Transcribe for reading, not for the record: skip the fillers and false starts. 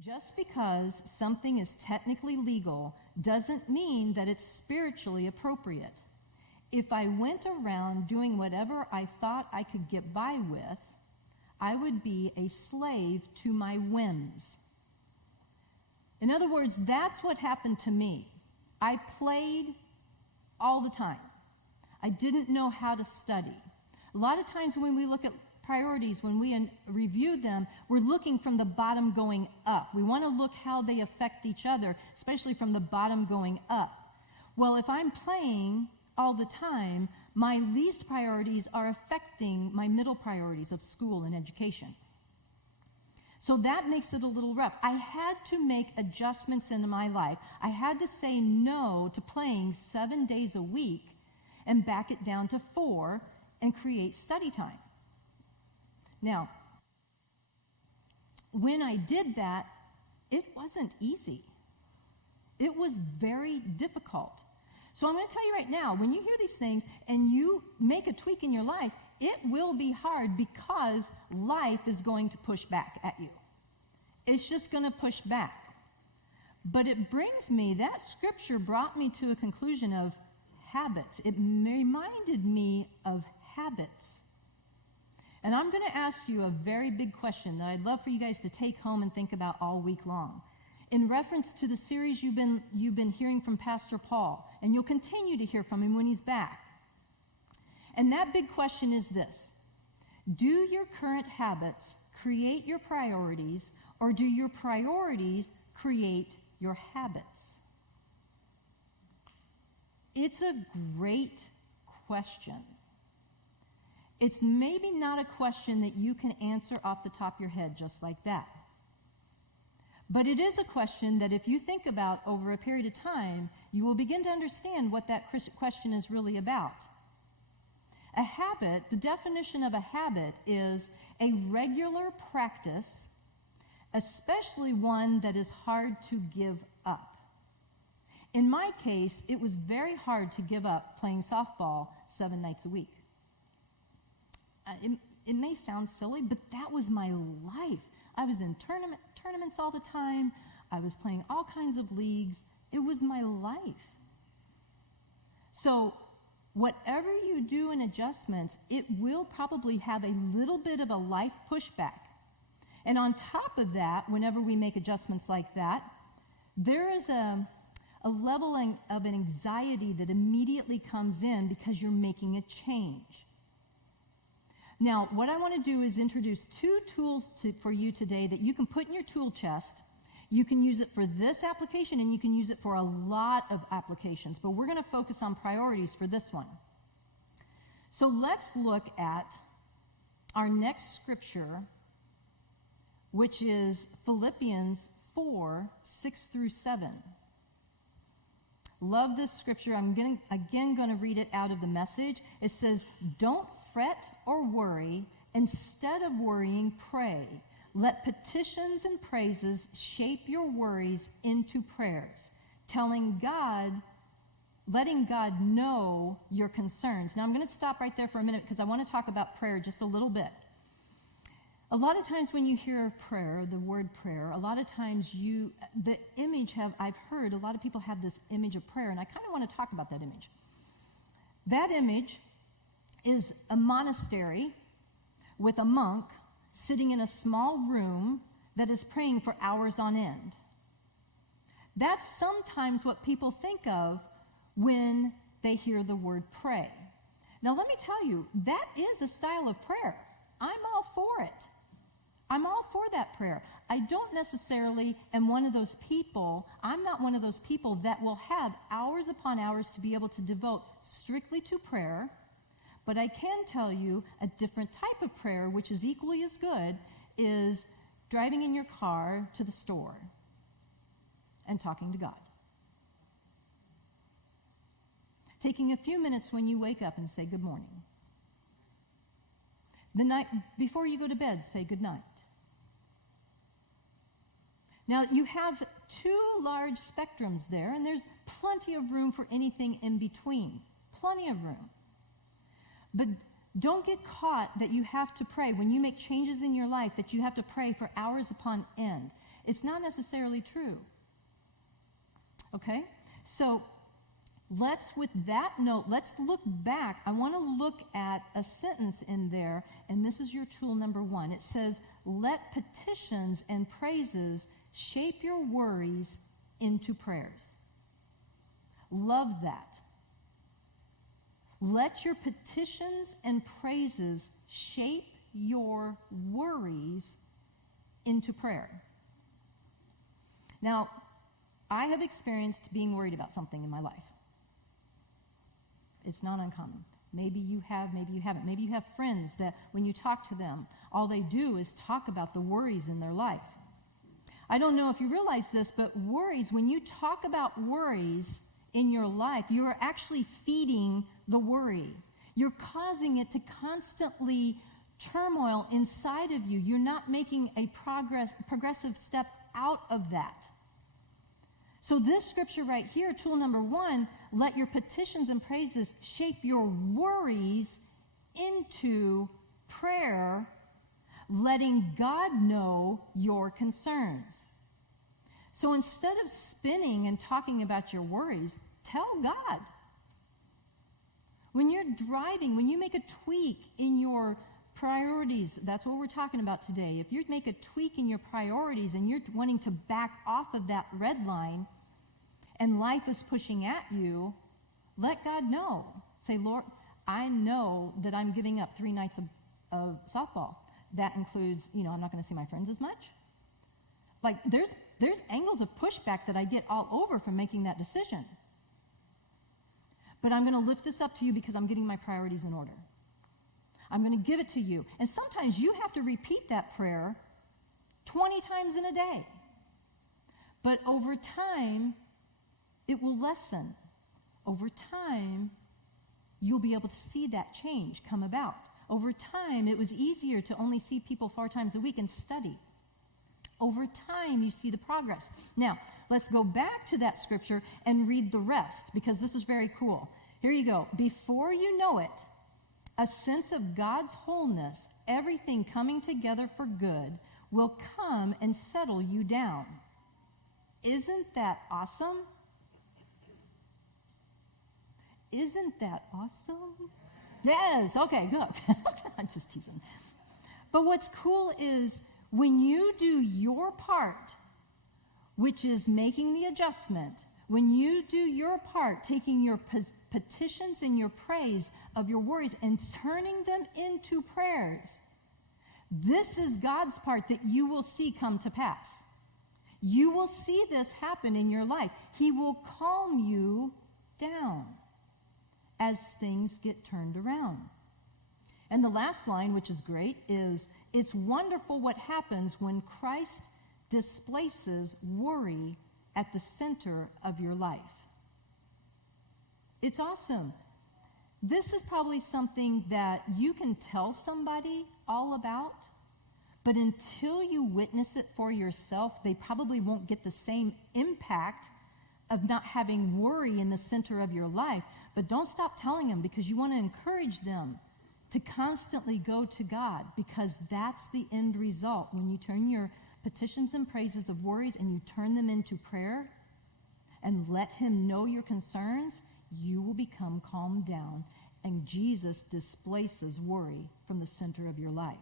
Just because something is technically legal doesn't mean that it's spiritually appropriate. If I went around doing whatever I thought I could get by with, I would be a slave to my whims. In other words, that's what happened to me. I played all the time. I didn't know how to study. A lot of times when we look at priorities, when we review them, we're looking from the bottom going up. We want to look how they affect each other, especially from the bottom going up. Well, if I'm playing all the time, my least priorities are affecting my middle priorities of school and education. So that makes it a little rough. I had to make adjustments in my life. I had to say no to playing 7 days a week and back it down to 4 and create study time. Now, when I did that, it wasn't easy. It was very difficult. So I'm going to tell you right now, when you hear these things and you make a tweak in your life, it will be hard because life is going to push back at you. It's just going to push back. But it brings me, that scripture brought me to a conclusion of habits. It reminded me of habits. And I'm going to ask you a very big question that I'd love for you guys to take home and think about all week long. In reference to the series you've been hearing from Pastor Paul, and you'll continue to hear from him when he's back. And that big question is this: do your current habits create your priorities, or do your priorities create your habits? It's a great question. It's maybe not a question that you can answer off the top of your head just like that. But it is a question that if you think about over a period of time, you will begin to understand what that question is really about. A habit, the definition of a habit is a regular practice, especially one that is hard to give up. In my case, it was very hard to give up playing softball 7 nights a week. It may sound silly, but that was my life. I was in tournaments all the time. I was playing all kinds of leagues. It was my life. So whatever you do in adjustments, it will probably have a little bit of a life pushback. And on top of that, whenever we make adjustments like that, there is a level of an anxiety that immediately comes in because you're making a change. Now, what I want to do is introduce 2 tools for you today that you can put in your tool chest. You can use it for this application, and you can use it for a lot of applications, but we're going to focus on priorities for this one. So let's look at our next scripture, which is Philippians 4, 6 through 7. Love this scripture. I'm going to read it out of the Message. It says, "Don't fret or worry. Instead of worrying, pray. Let petitions and praises shape your worries into prayers, letting God know your concerns." Now, I'm going to stop right there for a minute because I want to talk about prayer just a little bit. A lot of times when you hear prayer, the word prayer, a lot of times I've heard a lot of people have this image of prayer, and I kind of want to talk about that image. That image is a monastery with a monk sitting in a small room that is praying for hours on end. That's sometimes what people think of when they hear the word pray. Now, let me tell you, that is a style of prayer. I'm all for it. I'm all for that prayer. I don't necessarily I'm not one of those people that will have hours upon hours to be able to devote strictly to prayer, but I can tell you a different type of prayer, which is equally as good, is driving in your car to the store and talking to God. Taking a few minutes when you wake up and say good morning. The night before you go to bed, say good night. Now, you have 2 large spectrums there, and there's plenty of room for anything in between. Plenty of room. But don't get caught that you have to pray. When you make changes in your life, that you have to pray for hours upon end. It's not necessarily true. Okay? So with that note, let's look back. I want to look at a sentence in there, and this is your tool number 1. It says, let petitions and praises shape your worries into prayers. Love that. Let your petitions and praises shape your worries into prayer. Now, I have experienced being worried about something in my life. It's not uncommon. Maybe you have, maybe you haven't. Maybe you have friends that when you talk to them, all they do is talk about the worries in their life. I don't know if you realize this, but worries, when you talk about worries in your life, you are actually feeding the worry. You're causing it to constantly turmoil inside of you. You're not making a progressive step out of that. So this scripture right here, tool number 1, let your petitions and praises shape your worries into prayer, letting God know your concerns. So instead of spinning and talking about your worries, tell God. When you're driving, when you make a tweak in your priorities, that's what we're talking about today. If you make a tweak in your priorities and you're wanting to back off of that red line and life is pushing at you, let God know. Say, Lord, I know that I'm giving up 3 nights of softball. That includes, I'm not going to see my friends as much. Like, there's angles of pushback that I get all over from making that decision. But I'm going to lift this up to you because I'm getting my priorities in order. I'm going to give it to you. And sometimes you have to repeat that prayer 20 times in a day. But over time, it will lessen. Over time, you'll be able to see that change come about. Over time, it was easier to only see people 4 times a week and study. Over time, you see the progress. Now, let's go back to that scripture and read the rest, because this is very cool. Here you go. Before you know it, a sense of God's wholeness, everything coming together for good, will come and settle you down. Isn't that awesome? Isn't that awesome? Yes, okay, good. I'm just teasing. But what's cool is when you do your part, which is making the adjustment, when you do your part, taking your petitions and your praise of your worries and turning them into prayers, this is God's part that you will see come to pass. You will see this happen in your life. He will calm you down as things get turned around. And the last line, which is great, is, it's wonderful what happens when Christ displaces worry at the center of your life. It's awesome. This is probably something that you can tell somebody all about, but until you witness it for yourself, they probably won't get the same impact of not having worry in the center of your life. But don't stop telling them, because you want to encourage them to constantly go to God, because that's the end result. When you turn your petitions and praises of worries and you turn them into prayer and let Him know your concerns, you will become calmed down, and Jesus displaces worry from the center of your life.